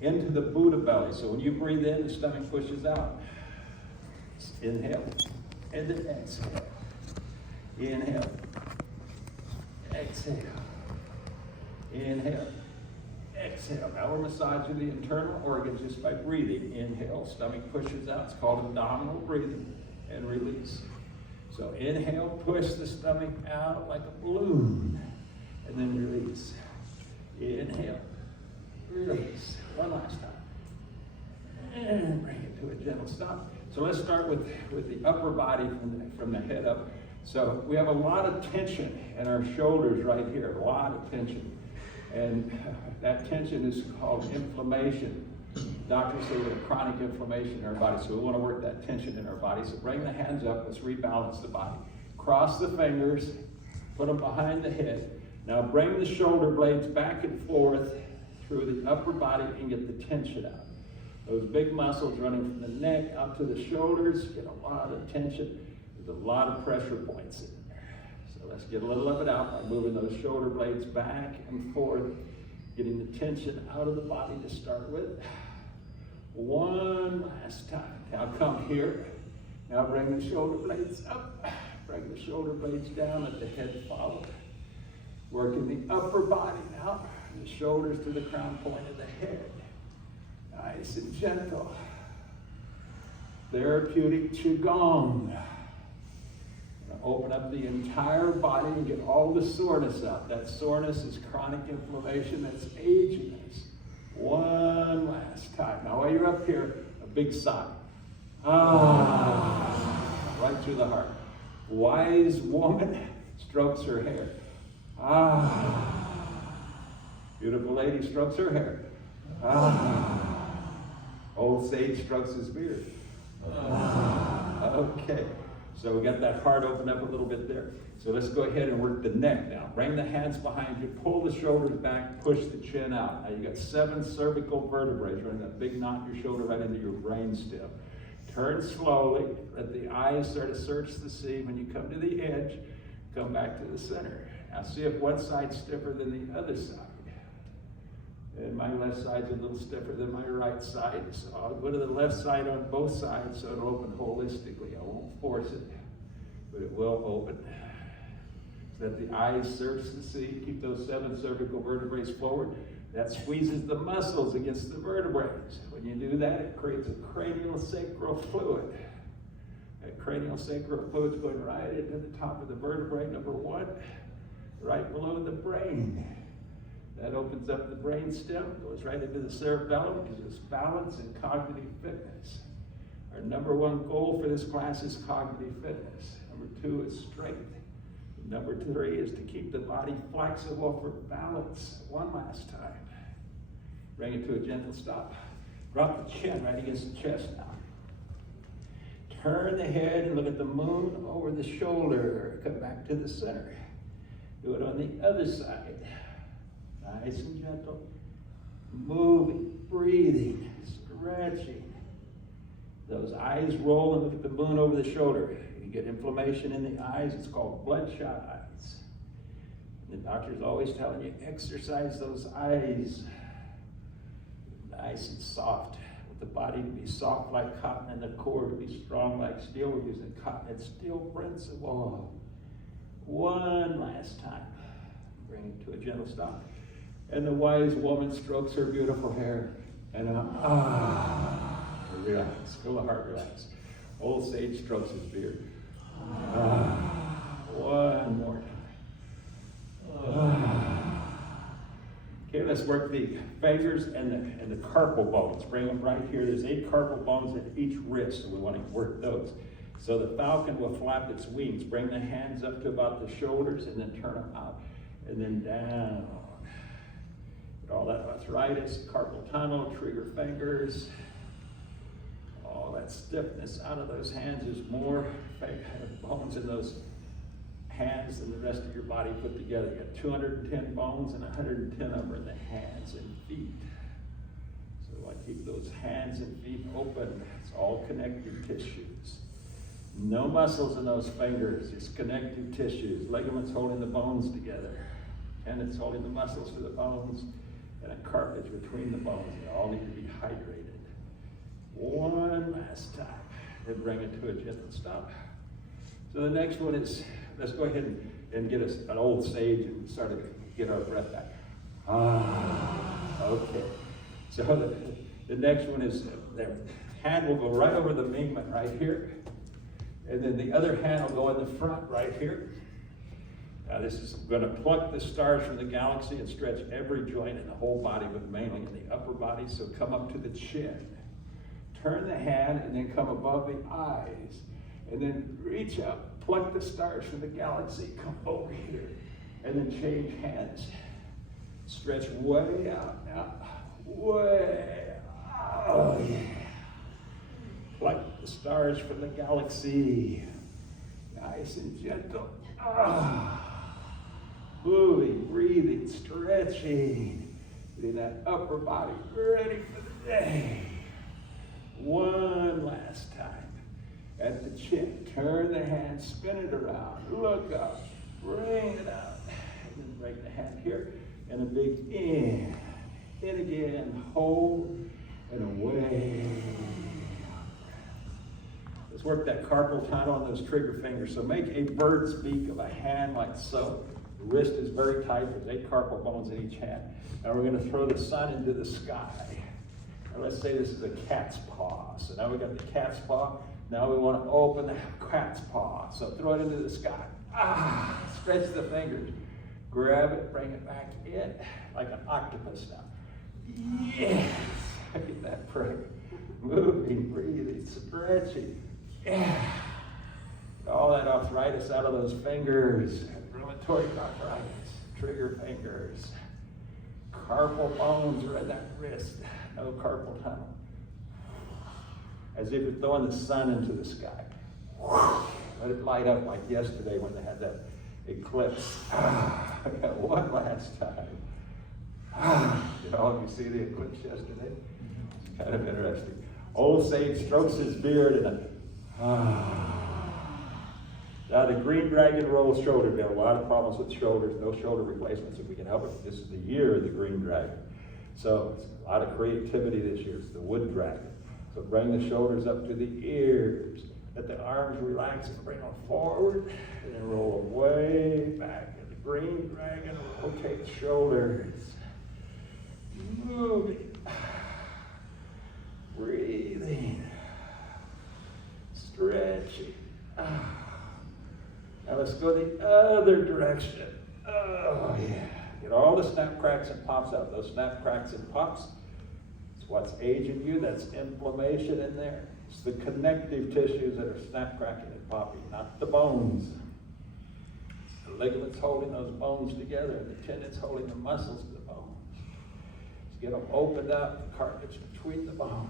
into the Buddha belly. So when you breathe in, the stomach pushes out. Inhale, and then exhale. Inhale, exhale. Inhale, exhale. Now we're massaging the internal organs just by breathing. Inhale, stomach pushes out. It's called abdominal breathing, and release. So inhale, push the stomach out like a balloon, and then release. Inhale, release. One last time. And bring it to a gentle stop. So let's start with the upper body from the head up. So we have a lot of tension in our shoulders right here, a lot of tension. And that tension is called inflammation. Doctors say we have chronic inflammation in our body, so we want to work that tension in our body. So bring the hands up, let's rebalance the body. Cross the fingers, put them behind the head. Now bring the shoulder blades back and forth through the upper body and get the tension out. Those big muscles running from the neck out to the shoulders, get a lot of tension. There's a lot of pressure points in there. So let's get a little of it out by moving those shoulder blades back and forth, getting the tension out of the body to start with. One last time. Now come here. Now bring the shoulder blades up. Bring the shoulder blades down, let the head follow. Working the upper body now. The shoulders to the crown point of the head. Nice and gentle. Therapeutic Qigong. Open up the entire body and get all the soreness out. That soreness is chronic inflammation, that's aginess. One last time. Now while you're up here, a big sigh. Ah, right through the heart. Wise woman strokes her hair. Ah, beautiful lady strokes her hair. Ah, old sage strokes his beard. Ah, okay. So we got that heart open up a little bit there. So let's go ahead and work the neck now. Bring the hands behind you, pull the shoulders back, push the chin out. Now you got 7 cervical vertebrae running that big knot in your shoulder right into your brainstem. Turn slowly, let the eyes start to search the sea. When you come to the edge, come back to the center. Now see if one side's stiffer than the other side. And my left side's a little stiffer than my right side. So I'll go to the left side on both sides so it'll open holistically. I won't force it, but it will open. So that the eyes search the sea. Keep those 7 cervical vertebrae forward. That squeezes the muscles against the vertebrae. When you do that, it creates a cranial sacral fluid. That cranial sacral fluid's going right into the top of the vertebrae, number 1, right below the brain. That opens up the brain stem, goes right into the cerebellum, gives us balance and cognitive fitness. Our number 1 goal for this class is cognitive fitness. Number 2 is strength. Number 3 is to keep the body flexible for balance. One last time. Bring it to a gentle stop. Drop the chin right against the chest now. Turn the head and look at the moon over the shoulder. Come back to the center. Do it on the other side. Nice and gentle. Moving, breathing, stretching. Those eyes roll and look at the moon over the shoulder. You get inflammation in the eyes, it's called bloodshot eyes. The doctor's always telling you, exercise those eyes. Nice and soft. With the body to be soft like cotton and the core to be strong like steel. We're using cotton and steel principle. One last time. Bring it to a gentle stop. And the wise woman strokes her beautiful hair. And relax. Feel the heart relax. Old sage strokes his beard. One more time. Okay, let's work the fingers and the carpal bones. Bring them right here. There's 8 carpal bones at each wrist, so we want to work those. So the falcon will flap its wings. Bring the hands up to about the shoulders and then turn them out. And then down. Get all that arthritis, carpal tunnel, trigger fingers. All that stiffness out of those hands. There's more bones in those hands than the rest of your body put together. You got 210 bones and 110 of them are in the hands and feet. So I keep those hands and feet open. It's all connective tissues. No muscles in those fingers. It's connective tissues. Ligaments holding the bones together. Tendons holding the muscles for the bones. and a cartilage between the bones. They all need to be hydrated. One last time. Then bring it to a gentle stop. So the next one is, let's go ahead and get us an old sage and start to get our breath back. Okay. So the next one is, the hand will go right over the Mingmen right here. And then the other hand will go in the front right here. Now this is going to pluck the stars from the galaxy and stretch every joint in the whole body, but mainly in the upper body. So come up to the chin. Turn the hand and then come above the eyes. And then reach up, pluck the stars from the galaxy, come over here. And then change hands. Stretch way out now. Way out. Oh, yeah. Pluck the stars from the galaxy. Nice and gentle. Moving, breathing, stretching. Getting that upper body ready for the day. One last time. At the chin, turn the hand, spin it around, look up, bring it out. And then bring the hand here, and a big in again, hold, and away. Let's work that carpal tunnel on those trigger fingers. So make a bird's beak of a hand like so. The wrist is very tight, there's 8 carpal bones in each hand. Now we're gonna throw the sun into the sky. Now let's say this is a cat's paw. So now we got the cat's paw. Now we want to open the cat's paw. So throw it into the sky. Stretch the fingers. Grab it, bring it back in like an octopus now. Yes! Look at that prick. Moving, breathing, stretching. Yeah. Get all that arthritis out of those fingers. Rheumatoid arthritis. Trigger fingers. Carpal bones are in that wrist. No carpal tunnel. As if you're throwing the sun into the sky. Let it light up like yesterday when they had that eclipse. One last time. Did all of you see the eclipse yesterday? It's kind of interesting. Old sage strokes his beard and now the green dragon rolls shoulder. We have a lot of problems with shoulders, no shoulder replacements. If we can help it, this is the year of the green dragon. So it's a lot of creativity this year. It's the wood dragon. So bring the shoulders up to the ears. Let the arms relax and bring them forward. And then roll them way back. And the green dragon rotates shoulders. Moving. Breathing. Stretching. Now let's go the other direction. Oh yeah. Get all the snap, cracks, and pops out. Those snap, cracks, and pops. What's aging you? That's inflammation in there. It's the connective tissues that are snap, cracking, and popping, not the bones. It's the ligaments holding those bones together, and the tendons holding the muscles to the bones. Let's get them opened up, the cartilage between the bones.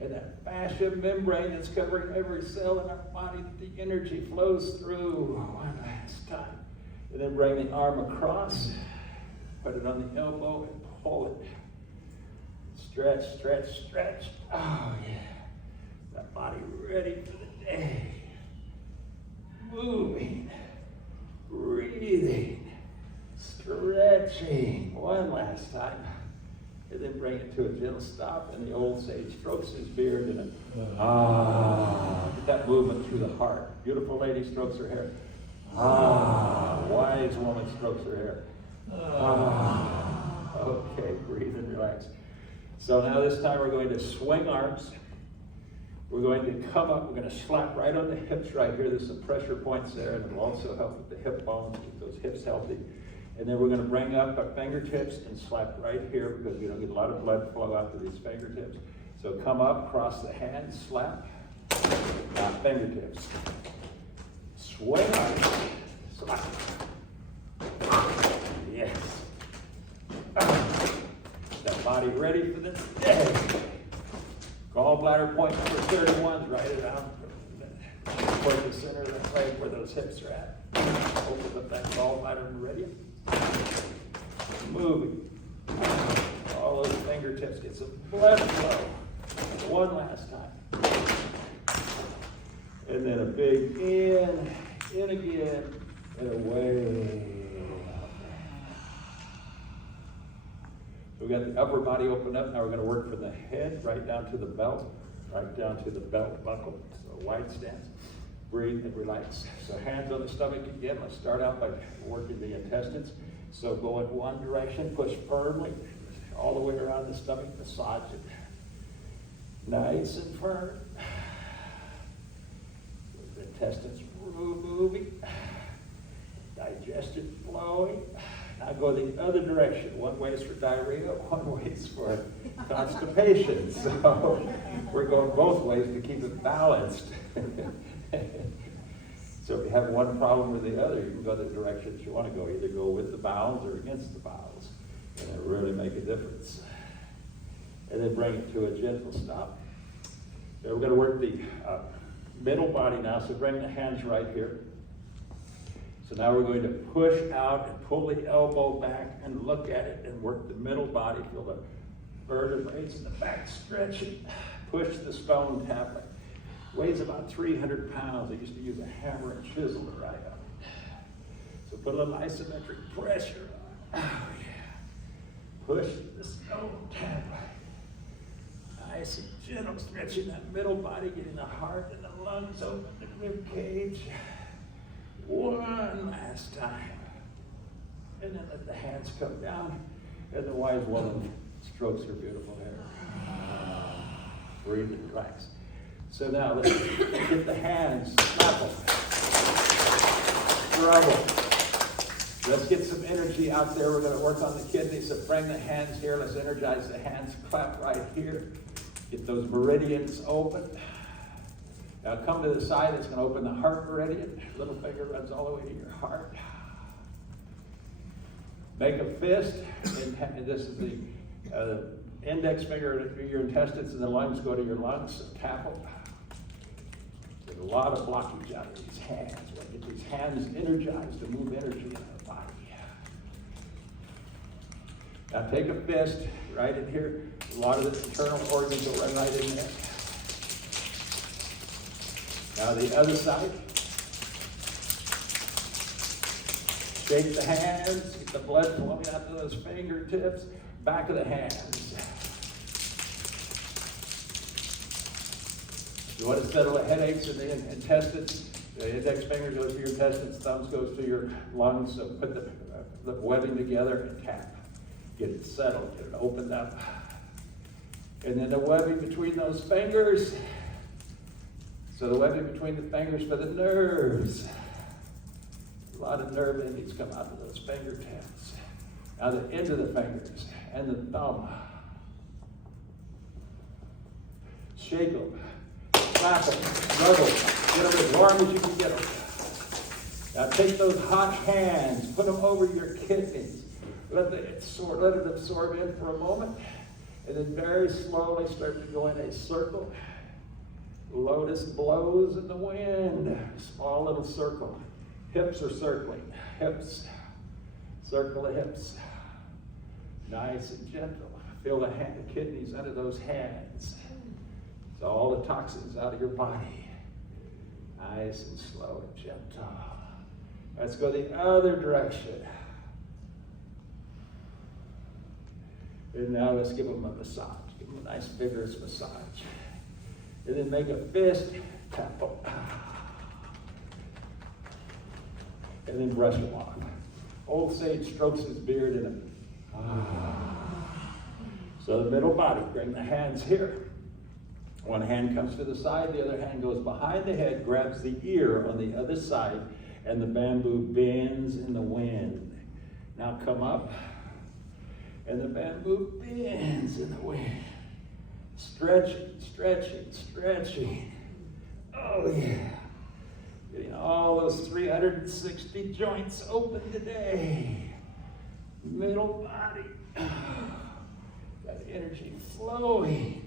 And that fascia membrane that's covering every cell in our body, the energy flows through. One last time. And then bring the arm across, put it on the elbow, and pull it. Stretch, stretch, stretch. Oh, yeah. That body ready for the day. Moving, breathing, stretching. One last time. And then bring it to a gentle stop. And the old sage strokes his beard and get that movement through the heart. Beautiful lady strokes her hair. Wise woman strokes her hair. Okay, breathe and relax. So now this time we're going to swing arms. We're going to come up, we're going to slap right on the hips right here. There's some pressure points there, and it will also help with the hip bones, keep those hips healthy. And then we're going to bring up our fingertips and slap right here because we don't get a lot of blood flow out to these fingertips. So come up, cross the hands, slap, fingertips. Swing arms, slap. Yes. That body ready for the day. Gallbladder point number 31, write it out. Toward the center of the leg where those hips are at. Open up that gallbladder meridian. Moving. All those fingertips get some blood flow. One last time. And then a big in again, and away. we got the upper body open up. Now we're going to work from the head right down to the belt, right down to the belt buckle. So wide stance. Breathe and relax. So hands on the stomach again. Let's start out by working the intestines. So go in one direction, push firmly, all the way around the stomach, massage it. Nice and firm. The intestines moving, digestion flowing. Now go the other direction. One way is for diarrhea, one way is for constipation. So we're going both ways to keep it balanced. So if you have one problem or the other, you can go the directions you want to go. Either go with the bowels or against the bowels. And it really make a difference. And then bring it to a gentle stop. So we're going to work the middle body now. So bring the hands right here. So now we're going to push out and pull the elbow back and look at it and work the middle body. Feel the vertebrae in the back stretching. Push the stone tablet. Weighs about 300 pounds. I used to use a hammer and chisel to write on it. So put a little isometric pressure on. Oh yeah. Push the stone tablet. Nice and gentle, stretching that middle body, getting the heart and the lungs open, the rib cage. One last time. And then let the hands come down. And the wise woman strokes her beautiful hair. Breathe and relax. So now let's get the hands, clap them, scrub them. Let's get some energy out there. We're going to work on the kidneys. So bring the hands here. Let's energize the hands. Clap right here. Get those meridians open. Now come to the side. It's going to open the heart meridian. Little finger runs all the way to your heart. Make a fist. And this is the index finger to your intestines, and the lungs go to your lungs. So tap them. There's a lot of blockage out of these hands. We'll get these hands energized to move energy in our body. Now take a fist right in here. A lot of the internal organs will run right in there. Now the other side. Shake the hands, get the blood flowing out to those fingertips, back of the hands. You want to settle the headaches in the intestines. The index finger goes to your intestines, thumbs goes to your lungs. So put the webbing together and tap. Get it settled, get it opened up. And then the webbing between those fingers. So the webbing between the fingers for the nerves. A lot of nerve endings come out of those fingertips. Now the end of the fingers and the thumb. Shake them. Clap them, rub them, get them as warm as you can get them. Now take those hot hands, put them over your kidneys. Let it absorb in for a moment, and then very slowly start to go in a circle. Lotus blows in the wind. Small little circle. Hips are circling. Hips. Circle the hips. Nice and gentle. Feel the kidneys under those hands. So all the toxins out of your body. Nice and slow and gentle. Let's go the other direction. And now let's give them a massage. Give them a nice vigorous massage. And then make a fist, tap them. And then brush them off. Old sage strokes his beard in a... So the middle body, bring the hands here. One hand comes to the side, the other hand goes behind the head, grabs the ear on the other side, and the bamboo bends in the wind. Now come up, and the bamboo bends in the wind. Stretching, stretching, stretching. Oh yeah. Getting all those 360 joints open today. Middle body. That energy flowing.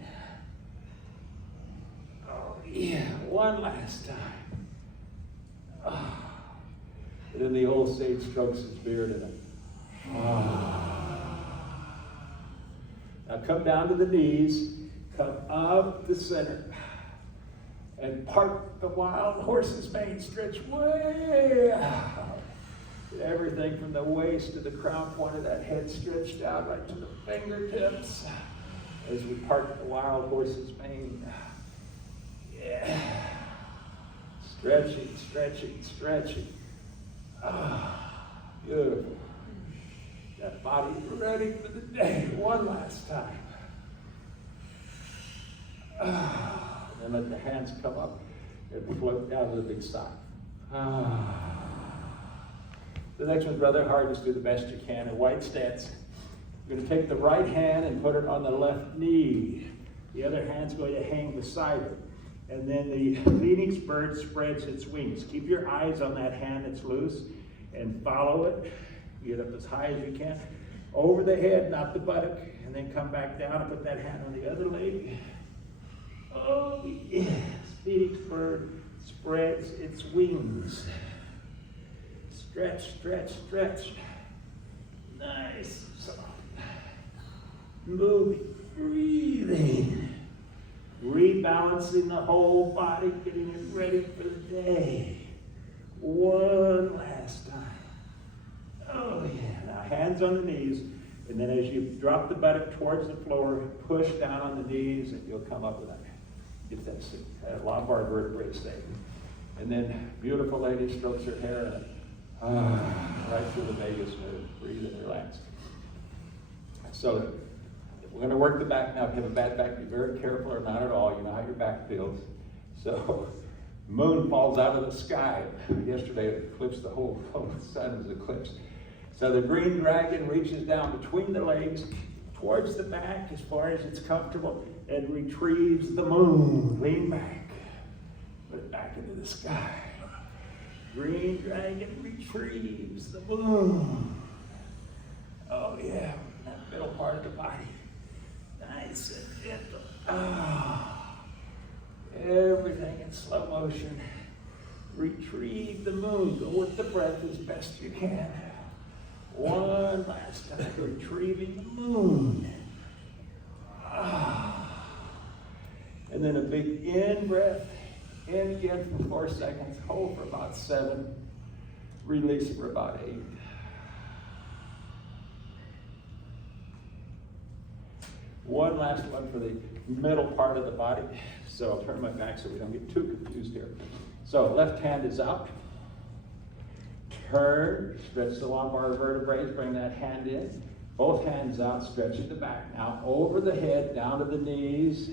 Oh yeah, one last time. Oh. And then the old sage strokes his beard in it. Oh. Now come down to the knees, come up the center, and part the wild horse's mane, stretch way out. Get everything from the waist to the crown point of that head stretched out right to the fingertips as we part the wild horse's mane. Yeah. Stretching, stretching, stretching. Beautiful. That body ready for the day. One last time. And then let the hands come up and float down to the big side. The next one's rather hard. Just do the best you can. A white stance. You're going to take the right hand and put it on the left knee. The other hand's going to hang beside it. And then the phoenix bird spreads its wings. Keep your eyes on that hand that's loose and follow it. Get up as high as you can. Over the head, not the buttock. And then come back down and put that hand on the other leg. Oh, yes. Phoenix bird spreads its wings. Stretch, stretch, stretch. Nice. Soft. Moving, breathing. Rebalancing the whole body, getting it ready for the day. One last time. Oh, yeah. Now, hands on the knees. And then as you drop the buttock towards the floor, push down on the knees, and you'll come up with that. Get that lumbar vertebrae stable. And then, beautiful lady strokes her hair right through the vagus nerve. Breathe and relax. So, we're going to work the back now. If you have a bad back, be very careful or not at all. You know how your back feels. So, moon falls out of the sky. Yesterday it eclipsed the whole sun was eclipsed. So the green dragon reaches down between the legs towards the back as far as it's comfortable and retrieves the moon. Lean back. Put it back into the sky. Green dragon retrieves the moon. Oh yeah, that middle part of the body. Nice and gentle. Everything in slow motion. Retrieve the moon. Go with the breath as best you can. One last time. Retrieving the moon. And then a big in breath. In again for 4 seconds. Hold for about 7. Release for about 8. One last one for the middle part of the body. So I'll turn my back so we don't get too confused here. So left hand is up. Turn, stretch the lumbar vertebrae, bring that hand in. Both hands out, stretching the back. Now over the head, down to the knees.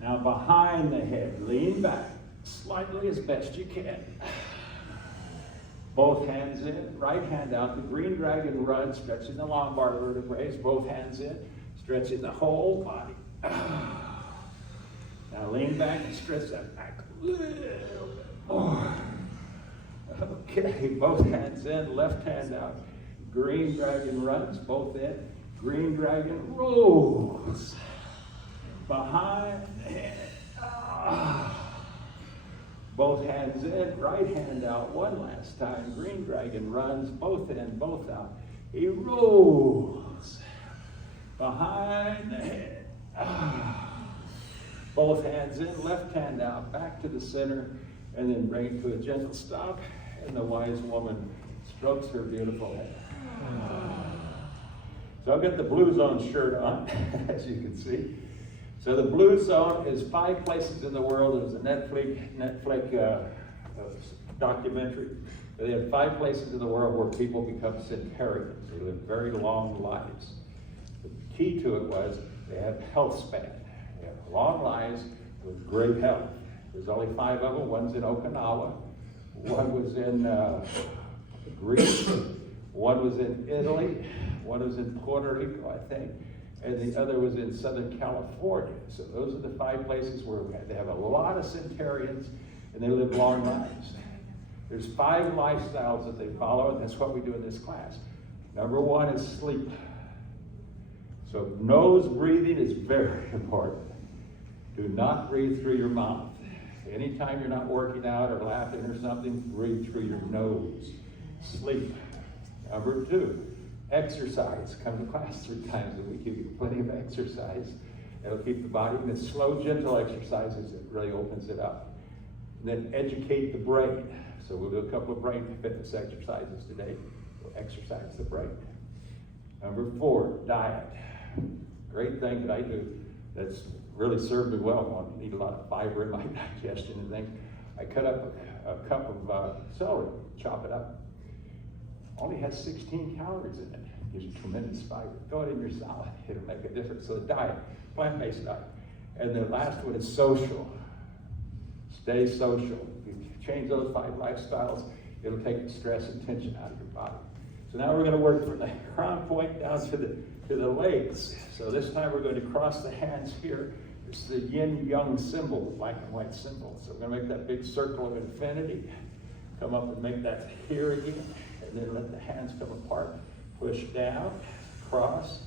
Now behind the head, lean back slightly as best you can. Both hands in, right hand out. The green dragon runs, stretching the lumbar vertebrae. Both hands in, stretching the whole body. Now lean back and stretch that back a little bit more. Okay, both hands in, left hand out. Green dragon runs, both in. Green dragon rolls. Behind the head. Both hands in, right hand out. One last time. Green dragon runs, both in, both out. He rolls. Behind the head. Both hands in, left hand out, back to the center, and then bring it to a gentle stop. And the wise woman strokes her beautiful head. So I've got the Blue Zone shirt on, as you can see. So the Blue Zone is 5 places in the world. There's a Netflix documentary. They have 5 places in the world where people become centenarians. They live very long lives. The key to it was they have health span. They have long lives with great health. There's only 5 of them. One's in Okinawa. One was in Greece. One was in Italy. One was in Puerto Rico, I think. And the other was in Southern California. So those are the 5 places where they have a lot of centenarians and they live long lives. There's 5 lifestyles that they follow, and that's what we do in this class. Number 1 is sleep. So nose breathing is very important. Do not breathe through your mouth. Anytime you're not working out or laughing or something, breathe through your nose. Sleep. Number 2, exercise. Come to class 3 times a week. You get plenty of exercise. It'll keep the body in slow, gentle exercises. It really opens it up. And then educate the brain. So we'll do a couple of brain fitness exercises today. We'll exercise the brain. Number 4, diet. Great thing that I do that's really served me well. I need a lot of fiber in my digestion and things. I cut up a cup of celery, chop it up. Only has 16 calories in it. Gives you tremendous fiber. Throw it in your salad. It'll make a difference. So the diet, plant-based diet. And the last one is social. Stay social. If you change those 5 lifestyles, it'll take the stress and tension out of your body. So now we're going to work from the crown point down to the legs. So this time we're going to cross the hands here. This is the yin-yang symbol, the black and white symbol. So we're going to make that big circle of infinity. Come up and make that here again. And then let the hands come apart. Push down, cross,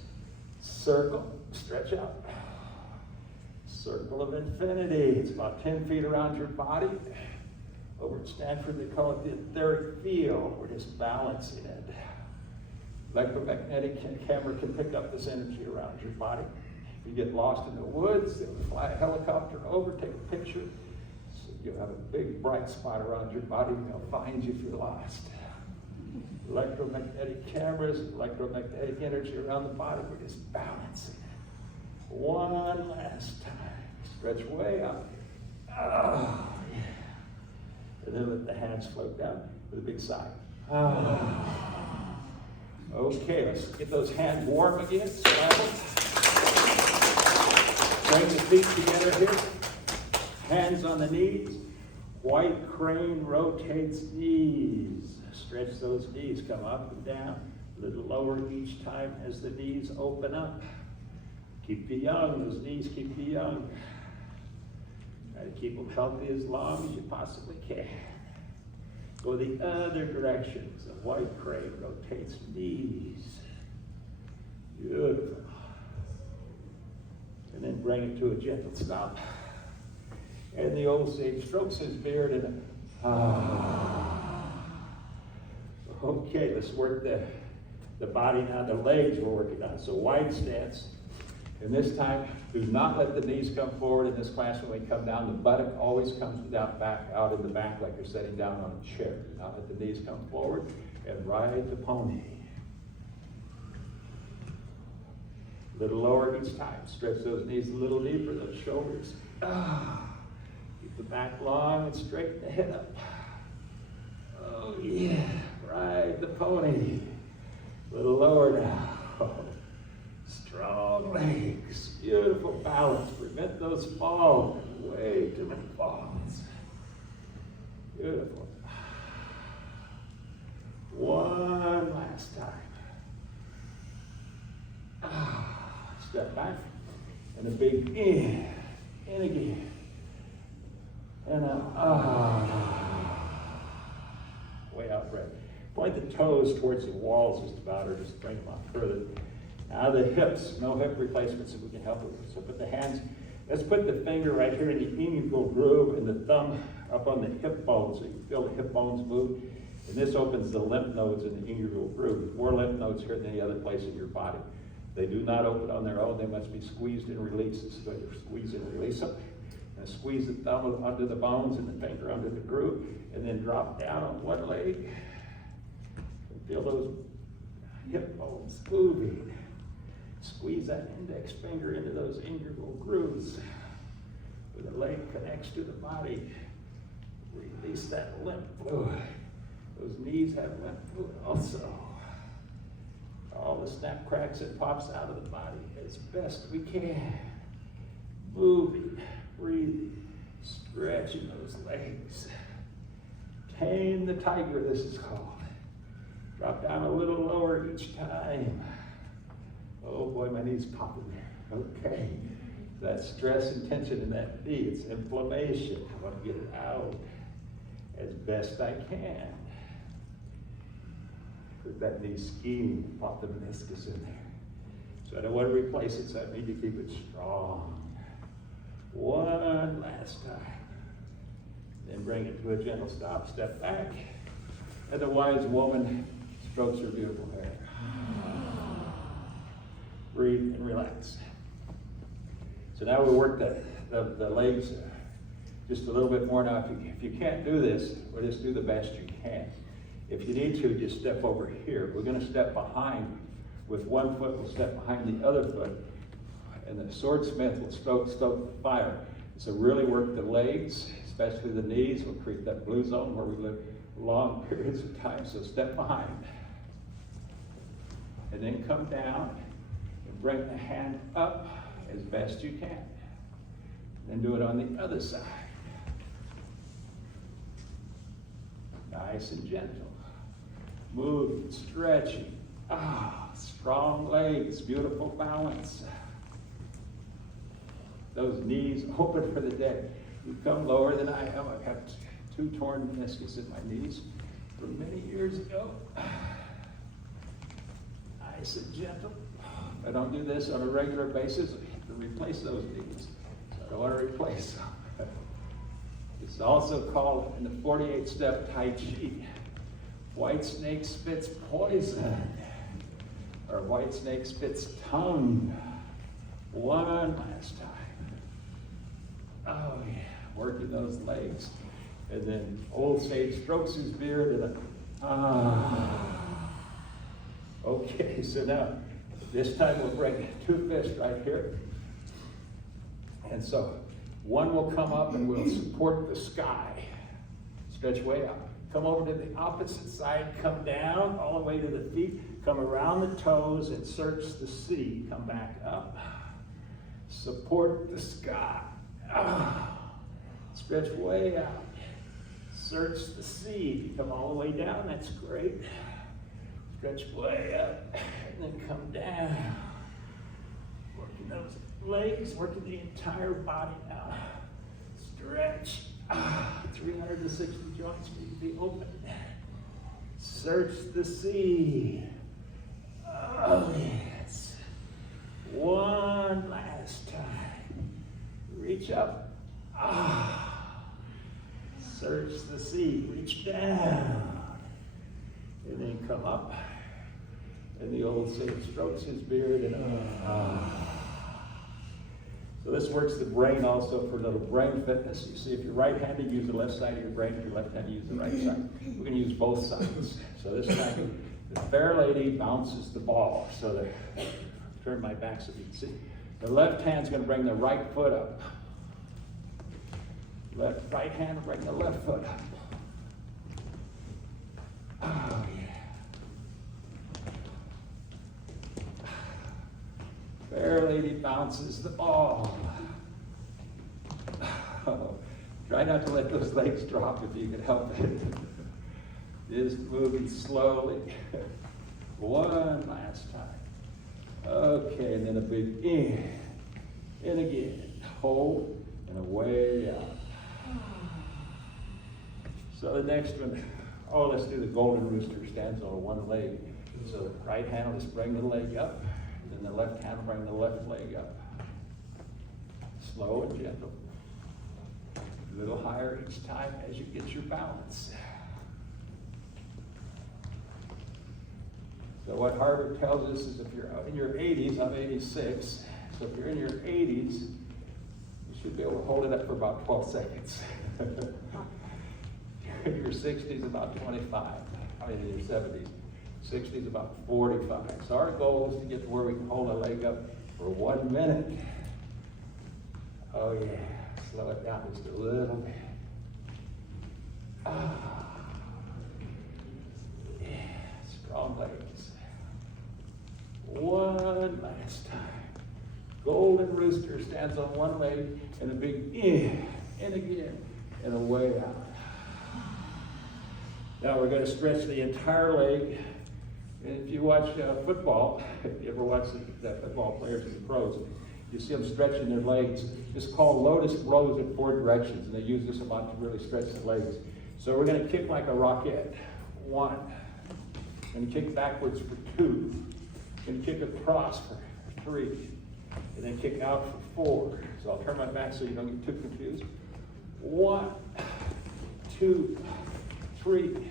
circle, stretch out. Circle of infinity. It's about 10 feet around your body. Over at Stanford, they call it the etheric field. We're just balancing it. Electromagnetic camera can pick up this energy around your body. If you get lost in the woods, they'll fly a helicopter over, take a picture. So you'll have a big bright spot around your body and they'll find you if you're lost. Electromagnetic cameras, electromagnetic energy around the body, we're just balancing it. One last time. Stretch way up. Oh, yeah. And then let the hands float down with a big sigh. Oh. Okay, let's get those hands warm again. Swaddle. Bring the feet together here. Hands on the knees. White crane rotates knees. Stretch those knees, come up and down. A little lower each time as the knees open up. Keep you young, those knees keep you young. Try to keep them healthy as long as you possibly can. Go the other direction. The white crane rotates knees. Beautiful. And then bring it to a gentle stop. And the old sage strokes his beard and Okay, let's work the body now. The legs we're working on. So wide stance. And this time, do not let the knees come forward in this class when we come down. The buttock always comes down back, out in the back like you're sitting down on a chair. Do not let the knees come forward. And ride the pony. A little lower each time. Stretch those knees a little deeper, those shoulders. Keep the back long and straighten the head up. Oh yeah, ride the pony. A little lower now. Strong legs, beautiful balance. Prevent those falls. Way too many falls. Beautiful. One last time. Step back. And a big in again. And way out breath. Point the toes towards the walls just about, or just bring them up further. Now the hips, no hip replacements if we can help it. So put the hands, let's put the finger right here in the inguinal groove and the thumb up on the hip bone so you can feel the hip bones move. And this opens the lymph nodes in the inguinal groove. There's more lymph nodes here than any other place in your body. They do not open on their own. They must be squeezed and released. So you squeeze and release them. And squeeze the thumb under the bones and the finger under the groove. And then drop down on one leg. And feel those hip bones moving. Squeeze that index finger into those inguinal grooves. Where the leg connects to the body. Release that lymph fluid. Those knees have lymph fluid also. All the snap cracks that pops out of the body as best we can. Moving, breathing, stretching those legs. Tame the tiger, this is called. Drop down a little lower each time. Oh boy, my knee's popping there. Okay. That stress and tension in that knee, it's inflammation. I want to get it out as best I can. With that knee scheme, pop the meniscus in there. So I don't want to replace it, so I need to keep it strong. One last time. Then bring it to a gentle stop, step back. And the wise woman strokes her beautiful hair. Breathe and relax. So now we work the legs just a little bit more. Now, if you can't do this, we'll just do the best you can. If you need to, just step over here. We're going to step behind. With one foot, we'll step behind the other foot, and the swordsmith will stoke the fire. So really work the legs, especially the knees. We'll create that blue zone where we live long periods of time. So step behind. And then come down and bring the hand up as best you can. Then do it on the other side. Nice and gentle. Moving, stretching. Strong legs, beautiful balance. Those knees open for the day. You come lower than I am. I've had 2 torn meniscus in my knees from many years ago. Nice and gentle. If I don't do this on a regular basis, I have to replace those knees. So I don't want to replace them. It's also called in the 48-step Tai Chi, white snake spits poison, or white snake spits tongue. One last time. Oh yeah, working those legs. And then old sage strokes his beard and Okay, so now, this time we'll bring 2 fists right here. And so, one will come up and we'll support the sky. Stretch way up. Come over to the opposite side, come down all the way to the feet, come around the toes and search the sea. Come back up. Support the sky. Stretch way out. Search the sea. Come all the way down, that's great. Stretch way up, and then come down. Working those legs, working the entire body now. Stretch. 360 joints need to be open. Search the sea. Oh, yes. One last time. Reach up. Search the sea. Reach down. And then come up. And the old sage strokes his beard and So this works the brain also for a little brain fitness. You see, if you're right-handed, use the left side of your brain. If you're left-handed, use the right side. We're going to use both sides. So this time, the fair lady bounces the ball. So turn my back so you can see. The left hand's going to bring the right foot up. Right hand will bring the left foot up. Oh, yeah. Fair lady bounces the ball. Oh, try not to let those legs drop if you can help it. Just moving slowly. One last time. Okay, and then a big in again. Hold, and away out. So the next one, let's do the golden rooster, stands on one leg. So the right hand will just bring the leg up. Then the left hand will bring the left leg up. Slow and gentle. A little higher each time as you get your balance. So what Harvard tells us is if you're in your 80s, I'm 86, so if you're in your 80s, you should be able to hold it up for about 12 seconds. In your 60s, about 25. I mean, in your 70s. 60s, about 45. So our goal is to get to where we can hold a leg up for 1 minute. Oh yeah, slow it down just a little bit. Yeah, strong legs. One last time. Golden rooster stands on one leg and a big in again, and away out. Now we're going to stretch the entire leg. And if you watch football, if you ever watch the football players and the pros, you see them stretching their legs. It's called lotus blows in 4 directions, and they use this a lot to really stretch the legs. So we're going to kick like a rocket. 1. And kick backwards for 2. And kick across for 3. And then kick out for 4. So I'll turn my back so you don't get too confused. 1, 2, 3,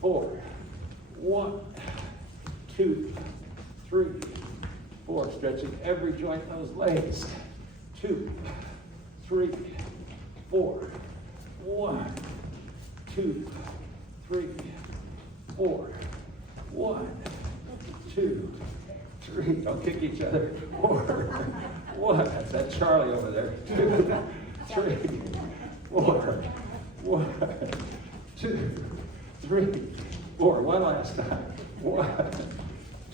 4. 1, 2, 3, 4. Stretching every joint in those legs. 2, 3, 4. 1, 2, 3, 4. 1, 2, 3. Don't kick each other. 4, 1. That's that Charlie over there. 2, 3, 4. 1, 2, 3, 4. One last time. 1,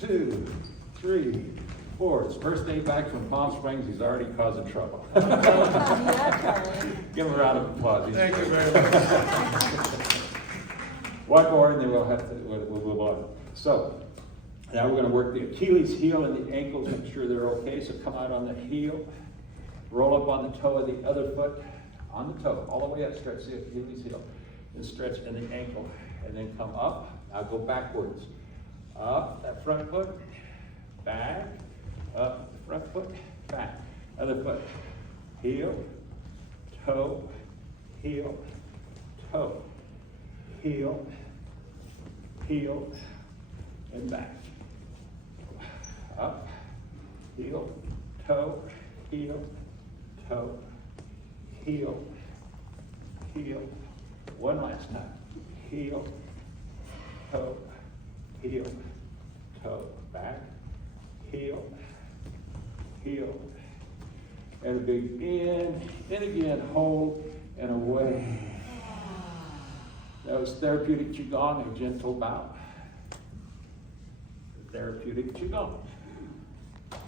2, 3, 4. It's first day back from Palm Springs. He's already causing trouble. Give him a round of applause. Thank you very much. One more, and then we'll move on. So now we're going to work the Achilles heel and the ankles. Make sure they're okay. So come out on the heel, roll up on the toe of the other foot, on the toe, all the way up. Stretch the Achilles heel, and stretch in the ankle, and then come up. Now go backwards. Up that front foot, back, up the front foot, back. Other foot, heel, toe, heel, toe, heel, heel, and back. Up, heel, toe, heel, toe, heel, heel. One last time. Heel, toe, heel, toe, back, heel, heel, and a big in, and again, hold, and away. That was Therapeutic Qigong, a gentle bow. Therapeutic Qigong.